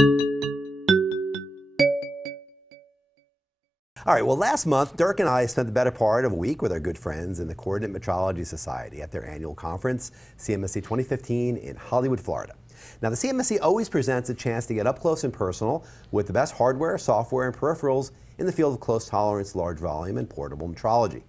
All right, well, last month, Dirk and I spent the better part of a week with our good friends in the Coordinate Metrology Society at their annual conference, CMSC 2015 in Hollywood, Florida. Now, the CMSC always presents a chance to get up close and personal with the best hardware, software, and peripherals in the field of close tolerance, large volume, and portable metrology.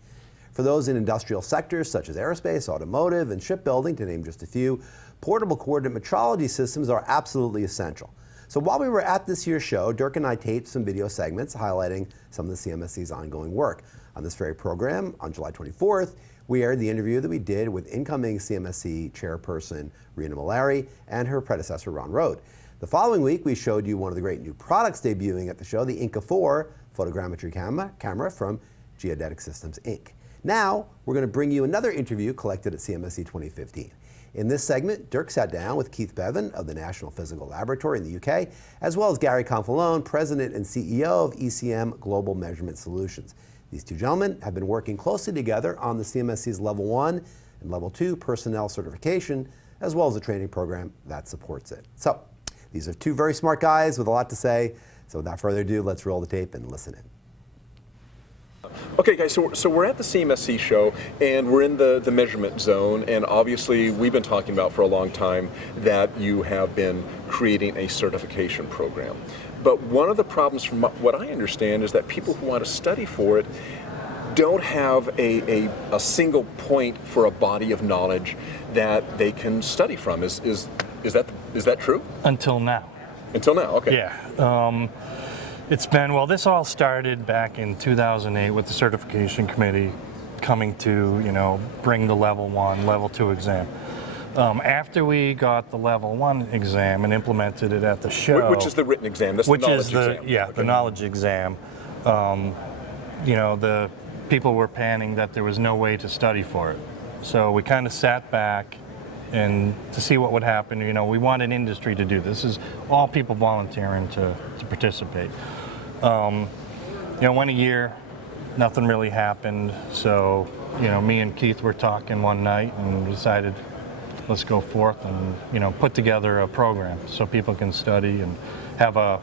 For those in industrial sectors such as aerospace, automotive, and shipbuilding, to name just a few, portable coordinate metrology systems are absolutely essential. So while we were at this year's show, Dirk and I taped some video segments highlighting some of the CMSC's ongoing work. On this very program, on July 24th, we aired the interview that we did with incoming CMSC chairperson Rena Malari and her predecessor Ron Rode. The following week, we showed you one of the great new products debuting at the show, the Inca 4 photogrammetry camera from Geodetic Systems, Inc. Now, we're going to bring you another interview collected at CMSC 2015. In this segment, Dirk sat down with Keith Bevan of the National Physical Laboratory in the UK, as well as Gary Confalone, President and CEO of ECM Global Measurement Solutions. These two gentlemen have been working closely together on the CMSC's Level 1 and Level 2 personnel certification, as well as a training program that supports it. So, these are two very smart guys with a lot to say. So without further ado, let's roll the tape and listen in. Okay guys, so we're at the CMSC show and we're in the measurement zone, and obviously we've been talking about for a long time that you have been creating a certification program. But one of the problems from what I understand is that people who want to study for it don't have a single point for a body of knowledge that they can study from. Is that true? Until now. Until now, okay. Yeah. It's been, well, this all started back in 2008 with the certification committee coming to, bring the Level 1, Level 2 exam. After we got the Level 1 exam and implemented it at the show. Which is the written exam, that's the knowledge exam. Yeah, okay. The knowledge exam. The people were panning that there was no way to study for it. So we kind of sat back and to see what would happen. We want an industry to do this. This is all people volunteering to participate. Went a year, nothing really happened. So, me and Keith were talking one night and decided, let's go forth and, put together a program so people can study and have a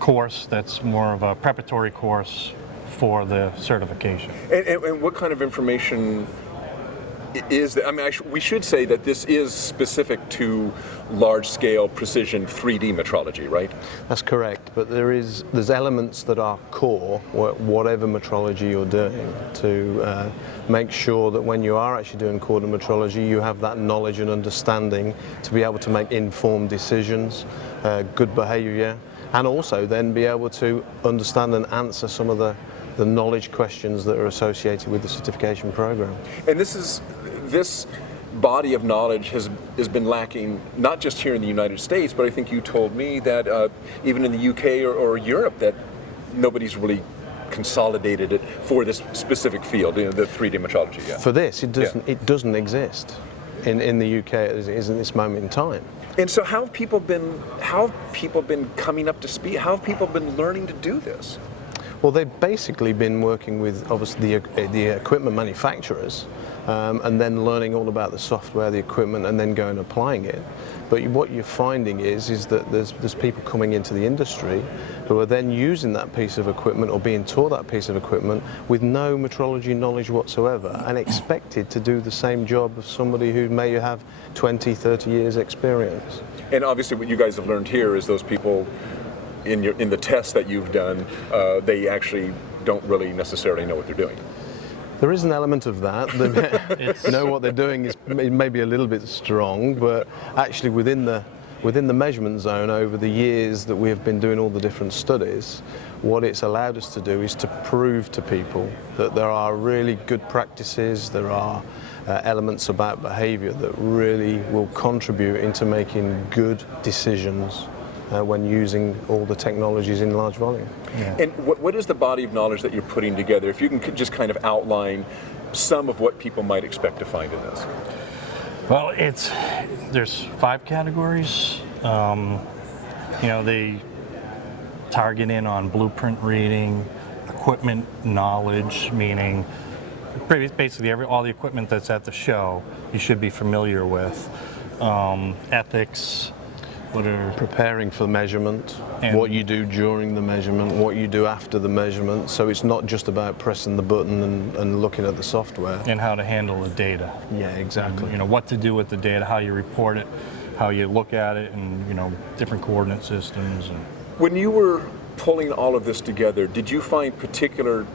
course that's more of a preparatory course for the certification. And what kind of information is that? I mean, we should say that this is specific to large-scale precision 3D metrology, right? That's correct, but there's elements that are core, whatever metrology you're doing, to make sure that when you are actually doing coordinate metrology, you have that knowledge and understanding to be able to make informed decisions, good behavior, and also then be able to understand and answer some of the knowledge questions that are associated with the certification program. And this body of knowledge has been lacking, not just here in the United States, but I think you told me that even in the UK or Europe, that nobody's really consolidated it for this specific field, the 3D metrology. Yeah. For this, it doesn't exist in the UK as it is in this moment in time. And so how have people been coming up to speed? How have people been learning to do this? Well, they've basically been working with, obviously, the equipment manufacturers and then learning all about the software, the equipment, and then going and applying it. But what you're finding is that there's people coming into the industry who are then using that piece of equipment or being taught that piece of equipment with no metrology knowledge whatsoever and expected to do the same job as somebody who may have 20, 30 years experience. And obviously what you guys have learned here is those people in the tests that you've done, they actually don't really necessarily know what they're doing. There is an element of that. They know what they're doing is maybe a little bit strong, but actually within the measurement zone over the years that we have been doing all the different studies, what it's allowed us to do is to prove to people that there are really good practices, there are elements about behavior that really will contribute into making good decisions when using all the technologies in large volume. Yeah. And what is the body of knowledge that you're putting together? If you can just kind of outline some of what people might expect to find in this. Well, there's 5 categories. They target in on blueprint reading, equipment knowledge, meaning basically all the equipment that's at the show you should be familiar with, ethics, people that are preparing for the measurement, And- what you do during the measurement, what you do after the measurement. So it's not just about pressing the button and looking at the software. and how to handle the data. Yeah, exactly. You know, what to do with the data, how you report it, how you look at it, and, you know, different coordinate systems. And When you were pulling all of this together, did you find particular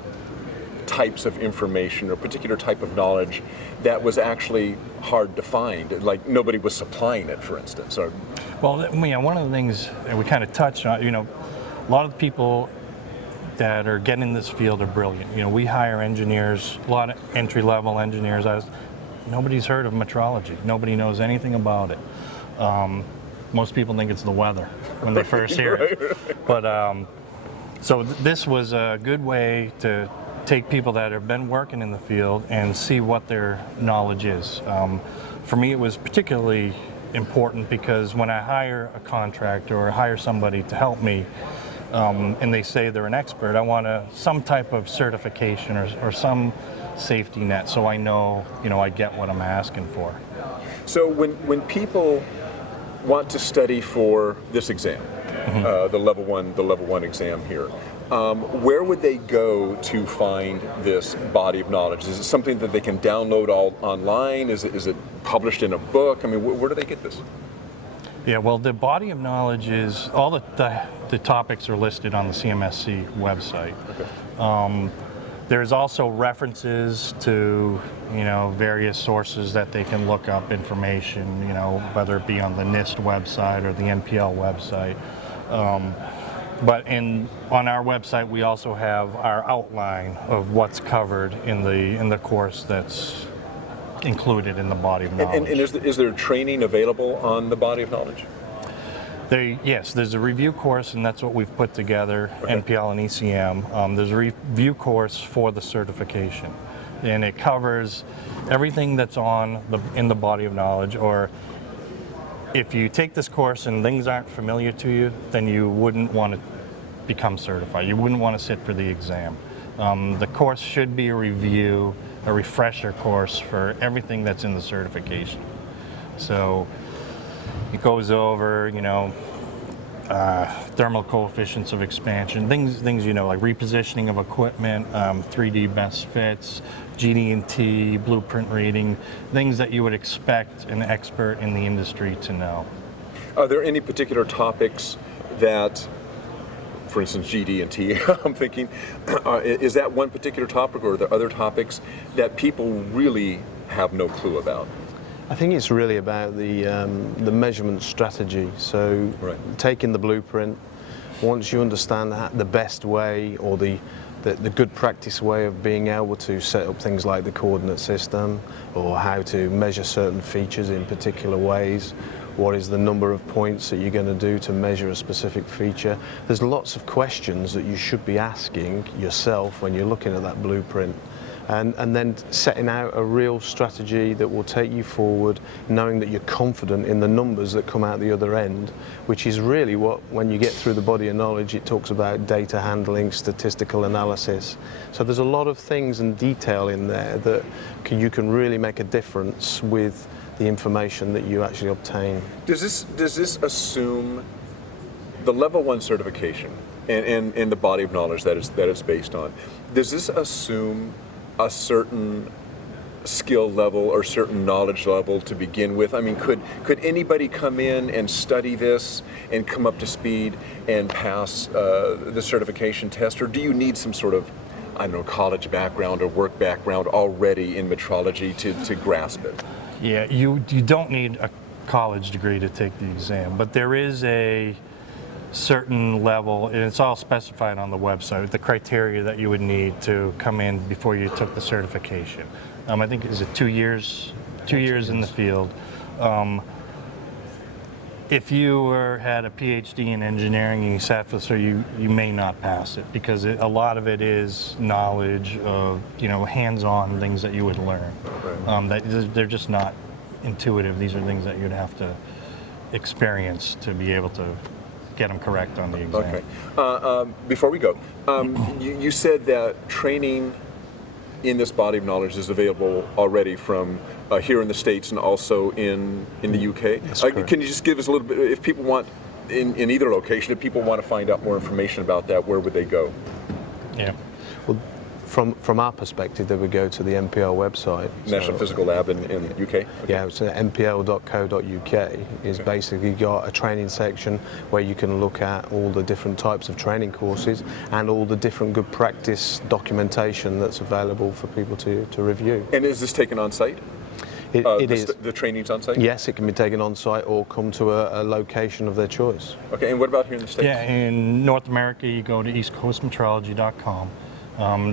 types of information or particular type of knowledge that was actually hard to find? Like nobody was supplying it, for instance? Or well, you know, one of the things that we kind of touched on, you know, a lot of the people that are getting in this field are brilliant. You know, we hire engineers, a lot of entry-level engineers. Nobody's heard of metrology. Nobody knows anything about it. Most people think it's the weather when they first hear it. But so this was a good way to take people that have been working in the field and see what their knowledge is. For me, it was particularly important because when I hire a contractor or hire somebody to help me, and they say they're an expert, I want some type of certification or some safety net, so I know, you know, I get what I'm asking for. so when people want to study for this exam, the level one exam here, where would they go to find this body of knowledge? Is it something that they can download all online? Is it published in a book? I mean, where do they get this? Yeah, well, the body of knowledge is, all the topics are listed on the CMSC website. Okay. There's also references to, you know, various sources that they can look up information, you know, whether it be on the NIST website or the NPL website. But on our website, we also have our outline of what's covered in the course that's included in the body of knowledge. And is there training available on the body of knowledge? Yes, there's a review course, and that's what we've put together, Okay. NPL and ECM. There's a review course for the certification, and it covers everything that's in the body of knowledge. Or if you take this course and things aren't familiar to you, then you wouldn't want to become certified. You wouldn't want to sit for the exam. The course should be a refresher course for everything that's in the certification. So it goes over, you know, thermal coefficients of expansion, things you know, like repositioning of equipment, 3D best fits, GD&T, blueprint reading, things that you would expect an expert in the industry to know. Are there any particular topics that, for instance, GD&T, I'm thinking, is that one particular topic, or are there other topics that people really have no clue about? I think it's really about the measurement strategy. So Right. taking the blueprint, once you understand the best way or the good practice way of being able to set up things like the coordinate system, or how to measure certain features in particular ways, what is the number of points that you're going to do to measure a specific feature. There's lots of questions that you should be asking yourself when you're looking at that blueprint. And then setting out a real strategy that will take you forward, knowing that you're confident in the numbers that come out the other end, which is really what, when you get through the body of knowledge, it talks about data handling, statistical analysis. So there's a lot of things and detail in there that you can really make a difference with the information that you actually obtain. Does this assume the level one certification and the body of knowledge that it's based on? Does this assume a certain skill level or certain knowledge level to begin with? I mean, could anybody come in and study this and come up to speed and pass the certification test, or do you need some sort of, I don't know, college background or work background already in metrology to grasp it? Yeah, you don't need a college degree to take the exam, but there is a certain level, and it's all specified on the website, the criteria that you would need to come in before you took the certification. I think, is it 2 years? 2 years in the field. If you had a PhD in engineering and you sat for so you may not pass it, because a lot of it is knowledge of, you know, hands-on things that you would learn. Right. They're just not intuitive. These are things that you'd have to experience to be able to get them correct on the exam. Okay. Before we go, you said that training in this body of knowledge is available already from here in the States and also in the UK. Can you just give us a little bit, if people want, in either location, if people want to find out more information about that, where would they go? Yeah. Well, from our perspective, they would go to the NPL website. National Physical Lab in the UK? Okay. Yeah, so npl.co.uk is basically got a training section where you can look at all the different types of training courses and all the different good practice documentation that's available for people to review. And is this taken on site? It is. The training's on site? Yes, it can be taken on site or come to a location of their choice. Okay, and what about here in the States? Yeah, in North America, you go to eastcoastmetrology.com.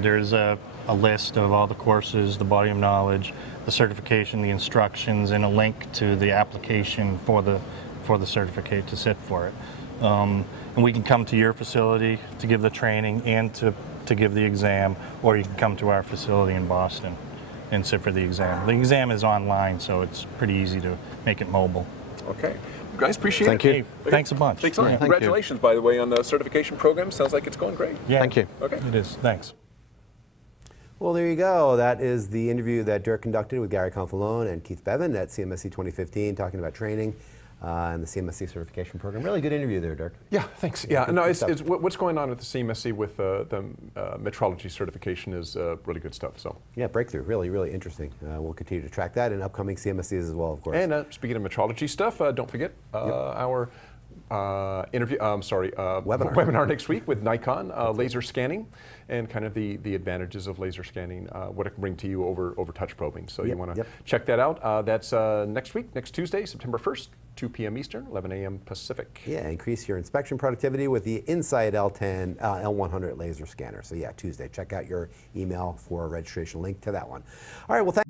There's a list of all the courses, the body of knowledge, the certification, the instructions, and a link to the application for the certificate to sit for it. And we can come to your facility to give the training and to give the exam, or you can come to our facility in Boston and sit for the exam. The exam is online, so it's pretty easy to make it mobile. Okay. Guys, appreciate it. Thank you. Hey, thanks a bunch. Thanks a lot. Yeah, thank Congratulations, by the way, on the certification program. Sounds like it's going great. Yeah, Thank you. Okay. It is. Thanks. Well, there you go. That is the interview that Dirk conducted with Gary Confalone and Keith Bevan at CMSC 2015, talking about training and the CMSC certification program. Really good interview there, Dirk. Yeah, thanks. Yeah, no, it's what's going on at the CMSC with the metrology certification is really good stuff. So Yeah, breakthrough. Really, really interesting. We'll continue to track that in upcoming CMSCs as well, of course. and speaking of metrology stuff, don't forget our webinar next week with Nikon laser scanning and kind of the advantages of laser scanning, what it can bring to you over touch probing. So you want to check that out. That's next week, next Tuesday, September 1st, 2 p.m. Eastern, 11 a.m. Pacific. Yeah, increase your inspection productivity with the Insight L10, L100 laser scanner. So yeah, Tuesday. Check out your email for a registration link to that one. All right, well, thank